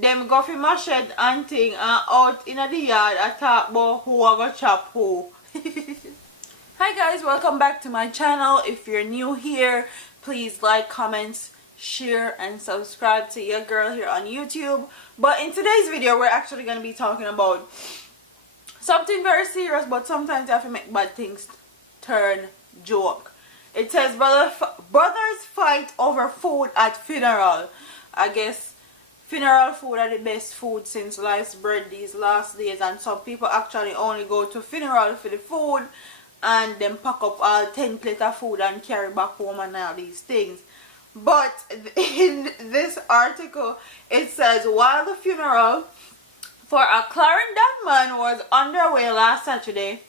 them go for machete and thing and out in the yard I talk about who I go chop who. Hi guys, welcome back to my channel. If you're new here, please like, comment, share and subscribe to your girl here on YouTube. But in today's video we're actually going to be talking about something very serious, but sometimes you have to make bad things turn joke. It says brothers fight over food at funeral. I guess funeral food are the best food since life's bread these last days, and some people actually only go to funeral for the food and then pack up all 10 plate of food and carry back home and all these things. But in this article it says while the funeral for a Clarendon man was underway last Saturday,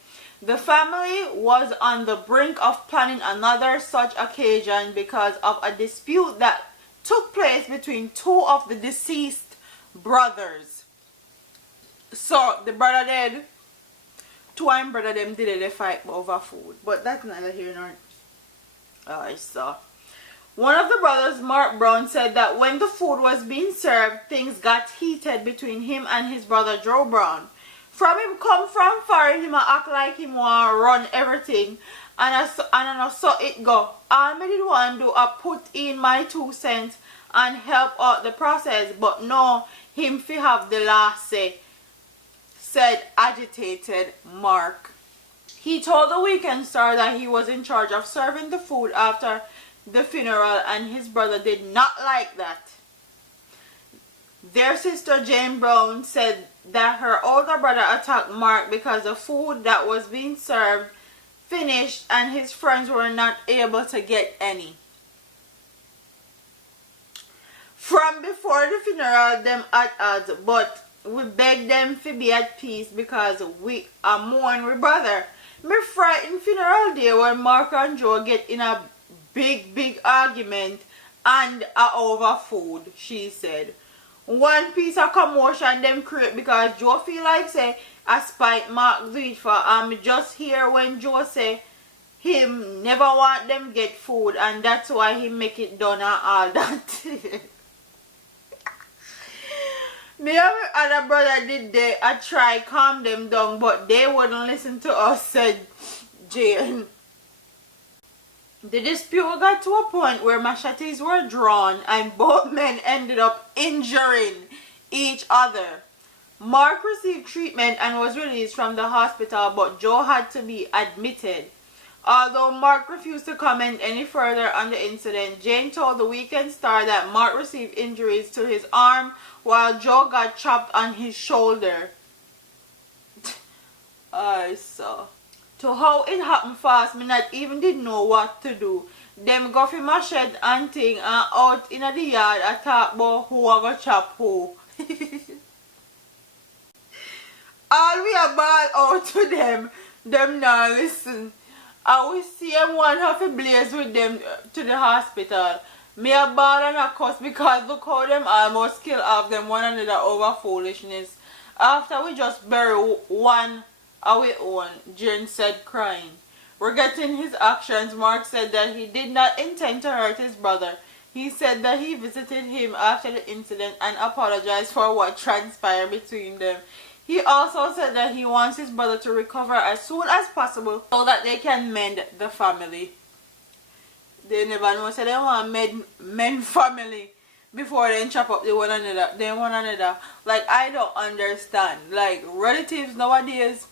the family was on the brink of planning another such occasion because of a dispute that took place between two of the deceased brothers. So the brother did, twin brother them did they fight over food, but that's neither here nor I saw. One of the brothers, Mark Brown, said that when the food was being served, things got heated between him and his brother Joe Brown. From him come from far, him act like him want run everything, and I saw it go. All me did want do I put in my 2 cents and help out the process, but no, him fi have the last say, said agitated Mark. He told the Weekend Star that he was in charge of serving the food after the funeral and his brother did not like that. Their sister Jane Brown said that her older brother attacked Mark because the food that was being served finished and his friends were not able to get any. From before the funeral, them at odds, but we beg them to be at peace because we are mourn we brother. Me frightened funeral day when Mark and Joe get in a big argument and over food, she said. One piece of commotion them create because Joe feel like say I spite Mark do it for just hear when Joe say him never want them get food and that's why he make it done and all that. Me and my other brother did they I try calm them down but they wouldn't listen to us, said Jane. The dispute got to a point where machetes were drawn and both men ended up injuring each other. Mark received treatment and was released from the hospital, but Joe had to be admitted. Although Mark refused to comment any further on the incident, Jane told the Weekend Star that Mark received injuries to his arm while Joe got chopped on his shoulder. I saw. To how it happened fast, me not even did know what to do. Them go for machete and thing and out in the yard I talk about who I go chop who. All we are ball out to them now listen. I will see them one have to blaze with them to the hospital. Me a ball and a cuss because look how them almost kill off them one another over foolishness. After we just bury one our own, Jane said, crying. Regretting his actions, Mark said that he did not intend to hurt his brother. He said that he visited him after the incident and apologized for what transpired between them. He also said that he wants his brother to recover as soon as possible so that they can mend the family. They never know, so they want mend family before they chop up the one another. Like, I don't understand. Like, relatives nowadays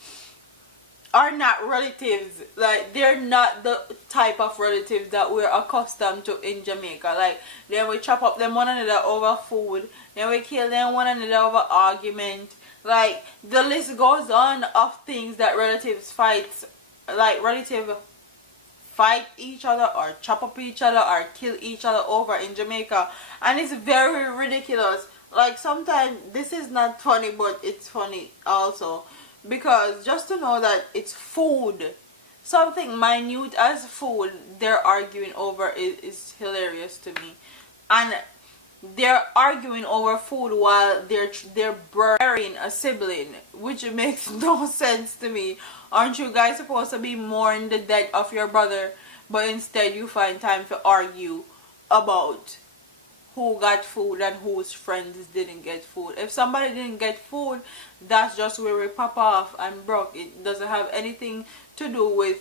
are not relatives. Like, they're not the type of relatives that we're accustomed to in Jamaica. Like, then we chop up them one another over food, then we kill them one another over argument. Like, the list goes on of things that relatives fight, like relative fight each other or chop up each other or kill each other over in Jamaica, and it's very ridiculous. Like, sometimes this is not funny, but it's funny also, because just to know that it's food, something minute as food, they're arguing over is hilarious to me. And they're arguing over food while they're burying a sibling, which makes no sense to me. Aren't you guys supposed to be mourning the death of your brother, but instead you find time to argue about who got food and whose friends didn't get food. If somebody didn't get food, that's just where we pop off and broke. It doesn't have anything to do with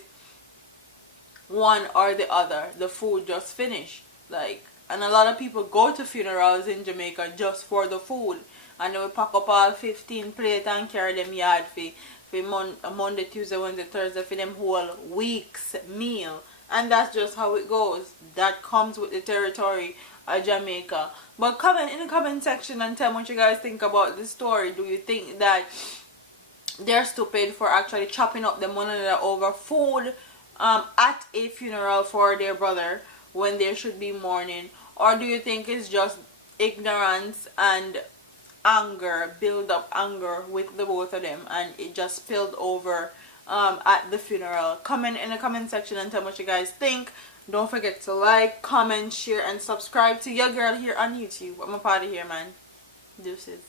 one or the other. The food just finished. Like, and a lot of people go to funerals in Jamaica just for the food, and they will pack up all 15 plates and carry them yard for Monday, Tuesday, Wednesday, Thursday for them whole week's meal. And that's just how it goes. That comes with the territory of Jamaica. But comment in the comment section and tell me what you guys think about this story. Do you think that they're stupid for actually chopping up the money over food at a funeral for their brother when there should be mourning? Or do you think it's just ignorance and anger, build up anger with the both of them, and it just spilled over at the funeral? Comment in the comment section and tell me what you guys think. Don't forget to like, comment, share, and subscribe to your girl here on YouTube. I'm a part of here, man. Deuces.